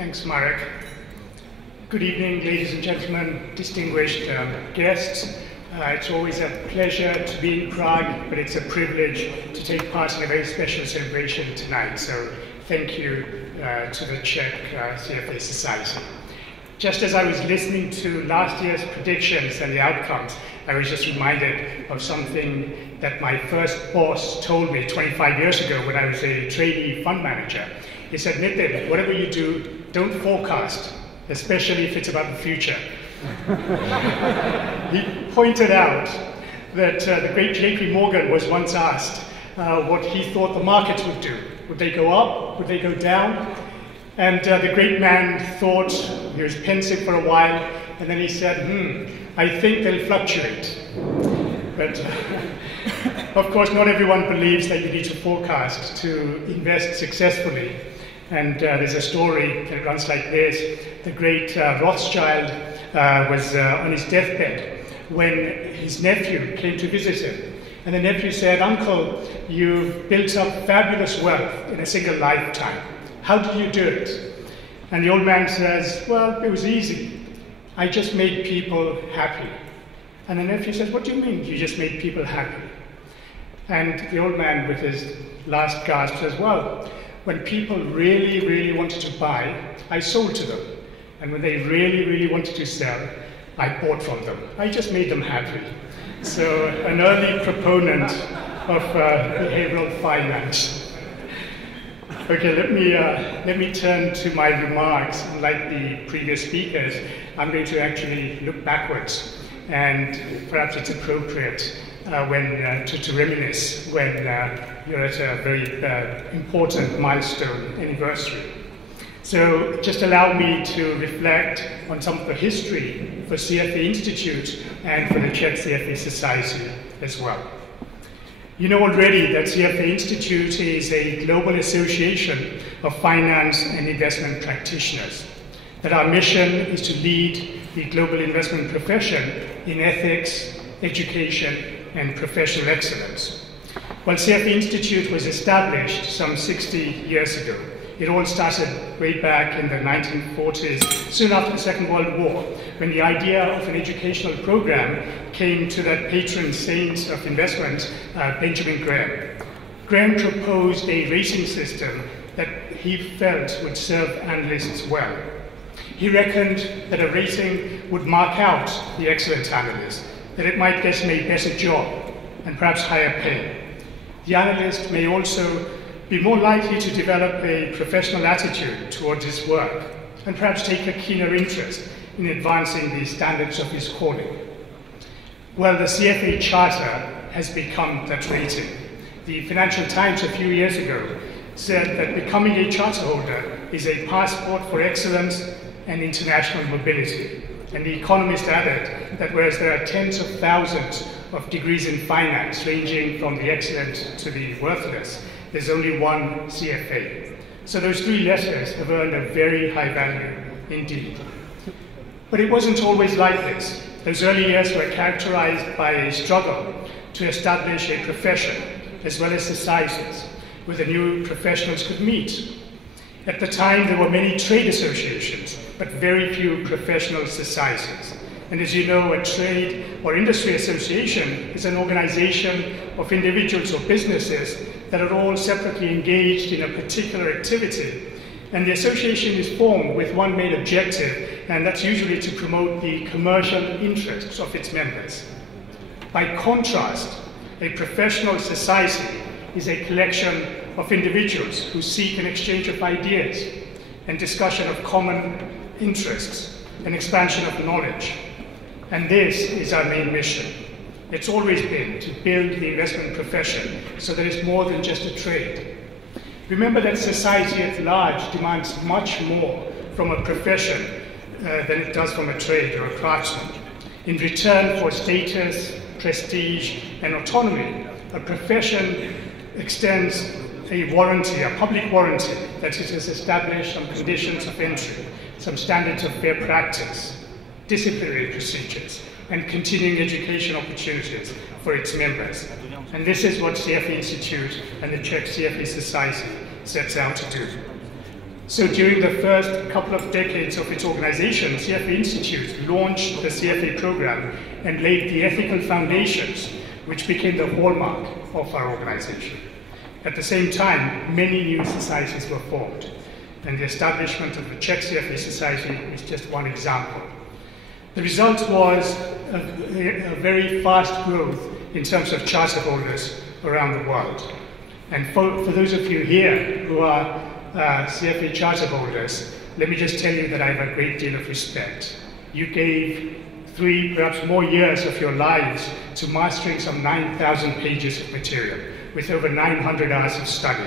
Thanks, Marek. Good evening, ladies and gentlemen, distinguished guests. It's always a pleasure to be in Prague, but it's a privilege to take part in a very special celebration tonight. So thank you to the Czech CFA Society. Just as I was listening to last year's predictions and the outcomes, I was just reminded of something that my first boss told me 25 years ago when I was a trainee fund manager. He said, Nitin, whatever you do, don't forecast, especially if it's about the future. He pointed out that the great JP Morgan was once asked what he thought the markets would do. Would they go up? Would they go down? And the great man thought, he was pensive for a while, and then he said, I think they'll fluctuate. But of course, not everyone believes that you need to forecast to invest successfully. And there's a story that runs like this. The great Rothschild was on his deathbed when his nephew came to visit him. And the nephew said, Uncle, you've built up fabulous wealth in a single lifetime. How did you do it? And the old man says, well, it was easy. I just made people happy. And the nephew says, what do you mean you just made people happy? And the old man, with his last gasp, says, well, when people really, really wanted to buy, I sold to them. And when they really, really wanted to sell, I bought from them. I just made them happy. So an early proponent of behavioral finance. Okay, let me turn to my remarks. Unlike the previous speakers, I'm going to actually look backwards. And perhaps it's appropriate to reminisce when you're at a very important milestone anniversary. So just allow me to reflect on some of the history for CFA Institute and for the Czech CFA Society as well. You know already that CFA Institute is a global association of finance and investment practitioners, that our mission is to lead the global investment profession in ethics, education, and professional excellence. While CFA Institute was established some 60 years ago, it all started way back in the 1940s, soon after the Second World War, when the idea of an educational program came to that patron saint of investment, Benjamin Graham. Graham proposed a rating system that he felt would serve analysts well. He reckoned that a rating would mark out the excellent analyst, that it might get him a better job and perhaps higher pay. The analyst may also be more likely to develop a professional attitude towards his work and perhaps take a keener interest in advancing the standards of his calling. Well, the CFA Charter has become that rating. The Financial Times a few years ago said that becoming a charter holder is a passport for excellence and international mobility. And The Economist added that whereas there are tens of thousands of degrees in finance, ranging from the excellent to the worthless, there's only one CFA. So those three letters have earned a very high value indeed. But it wasn't always like this. Those early years were characterized by a struggle to establish a profession, as well as societies, where the new professionals could meet. At the time, there were many trade associations, but very few professional societies. And as you know, a trade or industry association is an organization of individuals or businesses that are all separately engaged in a particular activity. And the association is formed with one main objective, and that's usually to promote the commercial interests of its members. By contrast, a professional society is a collection of individuals who seek an exchange of ideas and discussion of common interests and expansion of knowledge. And this is our main mission. It's always been to build the investment profession so that it's more than just a trade. Remember that society at large demands much more from a profession than it does from a trade or a craftsman. In return for status, prestige, and autonomy, a profession extends a warranty, a public warranty, that it has established some conditions of entry, some standards of fair practice, disciplinary procedures, and continuing education opportunities for its members. And this is what CFA Institute and the Czech CFA Society sets out to do. So during the first couple of decades of its organization, CFA Institute launched the CFA program and laid the ethical foundations, which became the hallmark of our organization. At the same time, many new societies were formed, and the establishment of the Czech CFA Society is just one example. The result was a very fast growth in terms of charter holders around the world. And for those of you here who are CFA charter holders, let me just tell you that I have a great deal of respect. You gave 3, perhaps more years of your lives to mastering some 9,000 pages of material with over 900 hours of study.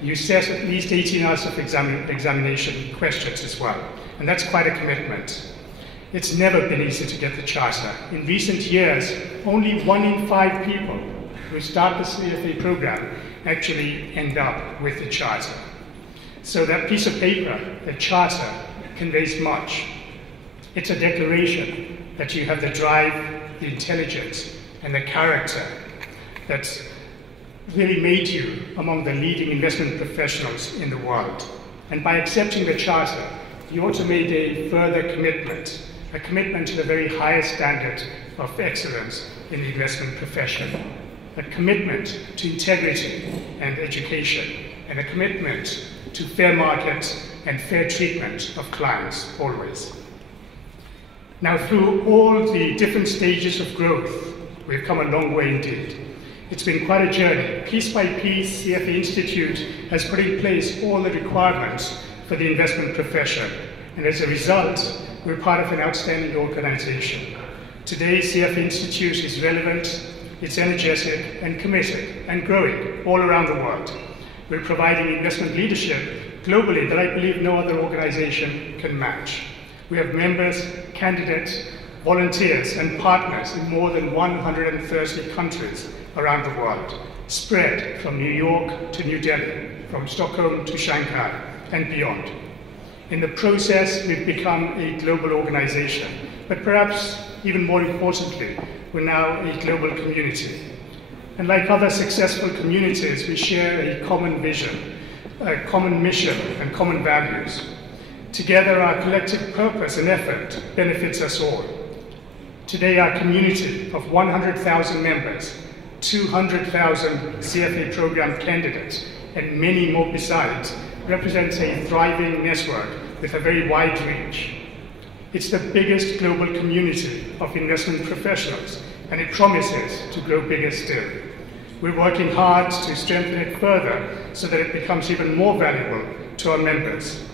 You set at least 18 hours of examination questions as well, and that's quite a commitment. It's never been easy to get the charter. In recent years, only 1 in 5 people who start the CFA program actually end up with the charter. So that piece of paper, the charter, conveys much. It's a declaration that you have the drive, the intelligence, and the character that's really made you among the leading investment professionals in the world. And by accepting the charter, you also made a further commitment, a commitment to the very highest standard of excellence in the investment profession, a commitment to integrity and education, and a commitment to fair market and fair treatment of clients, always. Now, through all the different stages of growth, we've come a long way indeed. It's been quite a journey. Piece by piece, CFA Institute has put in place all the requirements for the investment profession, and as a result, we're part of an outstanding organization. Today, CFA Institute is relevant, it's energetic and committed and growing all around the world. We're providing investment leadership globally that I believe no other organization can match. We have members, candidates, volunteers, and partners in more than 130 countries around the world, spread from New York to New Delhi, from Stockholm to Shanghai, and beyond. In the process, we've become a global organization, but perhaps even more importantly, we're now a global community. And like other successful communities, we share a common vision, a common mission, and common values. Together, our collective purpose and effort benefits us all. Today, our community of 100,000 members, 200,000 CFA program candidates, and many more besides, represents a thriving network with a very wide reach. It's the biggest global community of investment professionals, and it promises to grow bigger still. We're working hard to strengthen it further so that it becomes even more valuable to our members.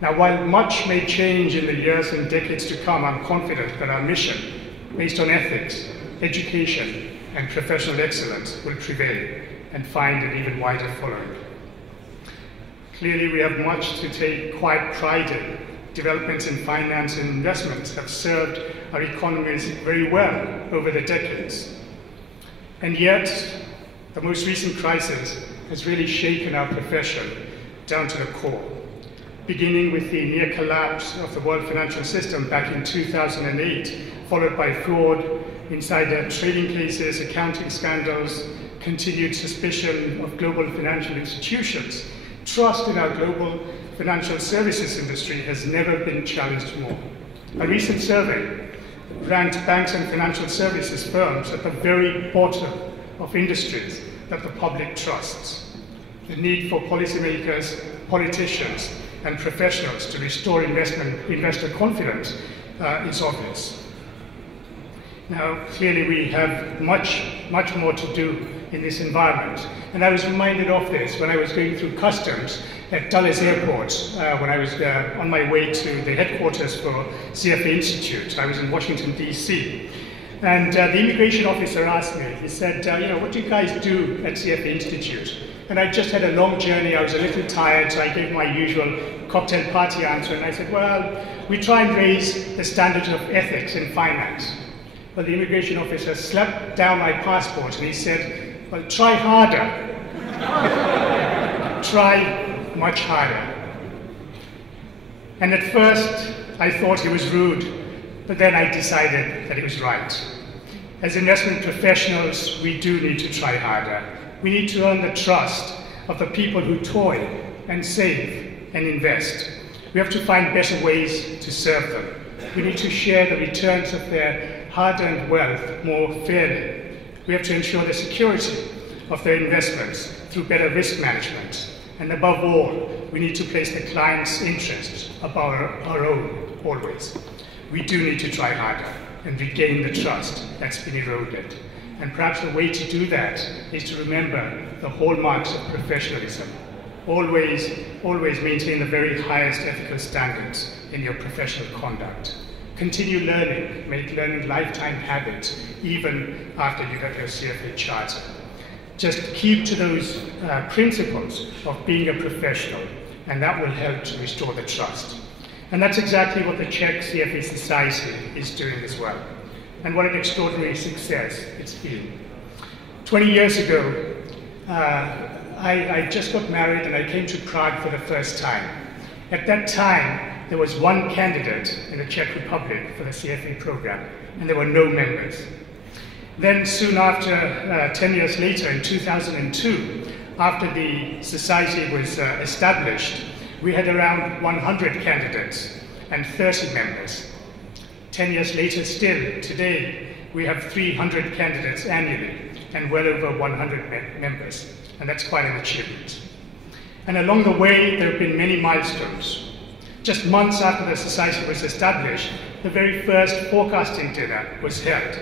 Now, while much may change in the years and decades to come, I'm confident that our mission, based on ethics, education, and professional excellence, will prevail and find an even wider following. Clearly, we have much to take quite pride in. Developments in finance and investments have served our economies very well over the decades. And yet, the most recent crisis has really shaken our profession down to the core, beginning with the near collapse of the world financial system back in 2008, followed by fraud, insider trading cases, accounting scandals, continued suspicion of global financial institutions. Trust in our global financial services industry has never been challenged more. A recent survey ranked banks and financial services firms at the very bottom of industries that the public trusts. The need for policymakers, politicians, and professionals to restore investor confidence is obvious. Now, clearly we have much more to do in this environment. And I was reminded of this when I was going through customs at Dulles Airport when I was on my way to the headquarters for CFA Institute. I was in Washington, DC. And the immigration officer asked me, he said, what do you guys do at CFA Institute? And I just had a long journey, I was a little tired, so I gave my usual cocktail party answer, and I said, well, we try and raise the standards of ethics in finance. But the immigration officer slapped down my passport and he said, well, try harder. Try much harder. And at first, I thought he was rude, but then I decided that he was right. As investment professionals, we do need to try harder. We need to earn the trust of the people who toil and save and invest. We have to find better ways to serve them. We need to share the returns of their hard-earned wealth more fairly. We have to ensure the security of their investments through better risk management. And above all, we need to place the client's interests above our own, always. We do need to try harder and regain the trust that's been eroded. And perhaps the way to do that is to remember the hallmarks of professionalism. Always maintain the very highest ethical standards in your professional conduct. Continue learning, make learning lifetime habits, even after you get your CFA charter. Just keep to those principles of being a professional, and that will help to restore the trust. And that's exactly what the Czech CFA Society is doing as well. And what an extraordinary success it's been. 20 years ago, I just got married and I came to Prague for the first time. At that time, there was one candidate in the Czech Republic for the CFA program, and there were no members. Then soon after, 10 years later, in 2002, after the society was established, we had around 100 candidates and 30 members. 10 years later still, today, we have 300 candidates annually and well over 100 members, and that's quite an achievement. And along the way, there have been many milestones. Just months after the society was established, the very first forecasting dinner was held.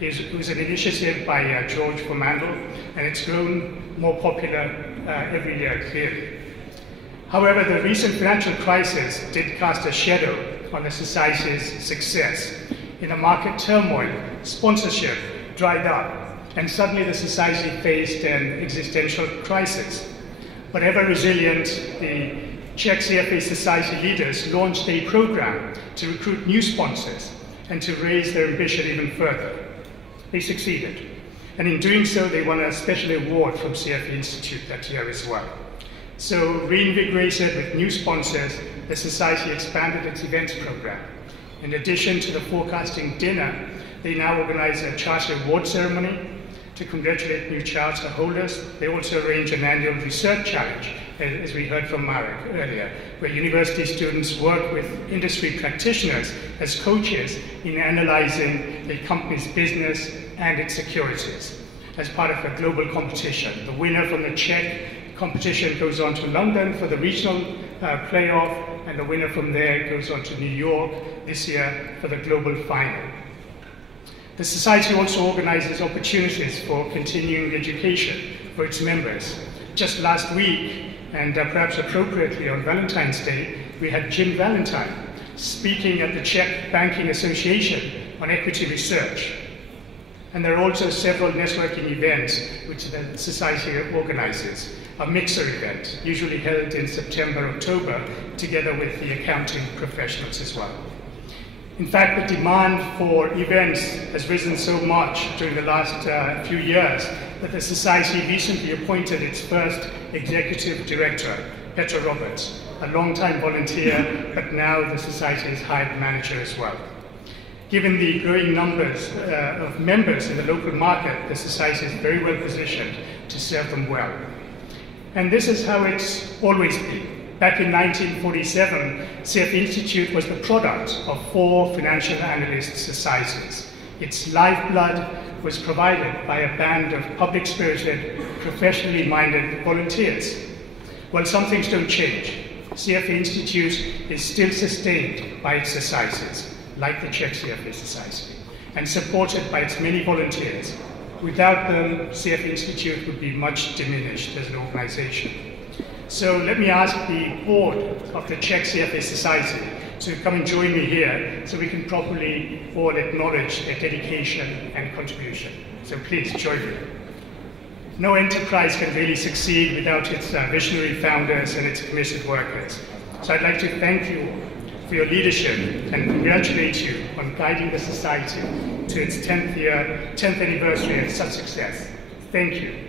It was an initiative by George Formandel, and it's grown more popular every year, clearly. However, the recent financial crisis did cast a shadow on the society's success. In a market turmoil, sponsorship dried up, and suddenly the society faced an existential crisis. But ever resilient, the Czech CFA Society leaders launched a program to recruit new sponsors and to raise their ambition even further. They succeeded, and in doing so, they won a special award from CFA Institute that year as well. So, reinvigorated with new sponsors, the Society expanded its events program. In addition to the forecasting dinner, they now organize a charter award ceremony to congratulate new charter holders. They also arrange an annual research challenge, as we heard from Marek earlier, where university students work with industry practitioners as coaches in analyzing the company's business and its securities as part of a global competition. The winner from the Czech competition goes on to London for the regional playoff, and the winner from there goes on to New York this year for the global final. The Society also organizes opportunities for continuing education for its members. Just last week, and perhaps appropriately on Valentine's Day, we had Jim Valentine speaking at the Czech Banking Association on equity research. And there are also several networking events which the Society organizes. A mixer event, usually held in September, October, together with the accounting professionals as well. In fact, the demand for events has risen so much during the last few years that the Society recently appointed its first executive director, Petra Roberts, a long-time volunteer, but now the Society's hired manager as well. Given the growing numbers of members in the local market, the Society is very well positioned to serve them well. And this is how it's always been. Back in 1947, CFA Institute was the product of 4 financial analyst societies. Its lifeblood was provided by a band of public-spirited, professionally minded volunteers. Well, some things don't change. CFA Institute is still sustained by its societies, like the Czech CFA Society, and supported by its many volunteers. Without them, CFA Institute would be much diminished as an organization. So let me ask the board of the Czech CFA Society to come and join me here so we can properly all acknowledge their dedication and contribution. So please join me. No enterprise can really succeed without its visionary founders and its committed workers. So I'd like to thank you for your leadership and congratulate you on guiding the Society to its 10th anniversary and such success. Thank you.